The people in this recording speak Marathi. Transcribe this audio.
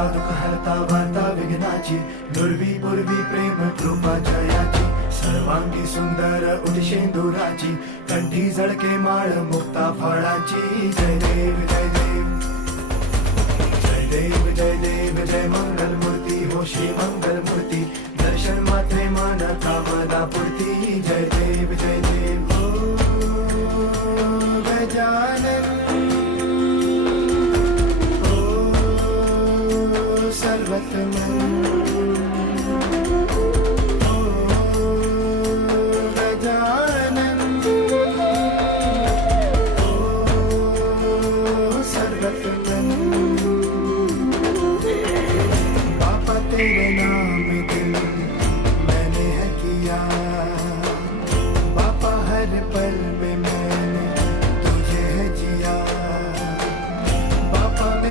हरता दुःख हरता वार्ता विघ्नाची, दुर्वी पूर्वी प्रेम कृपा जयाची, सर्वांगी सुंदर उदिशेंदुराची, कंठी झळके माळ मुक्ता फळाची. जय देव जय देव जय देव जय देव जय मंगल मूर्ती हो श्री मंगल मूर्ती, दर्शन मात्रे मान कामना पूर्ती. जय देव हो गजानन हो सर्वतमन.